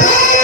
Amen.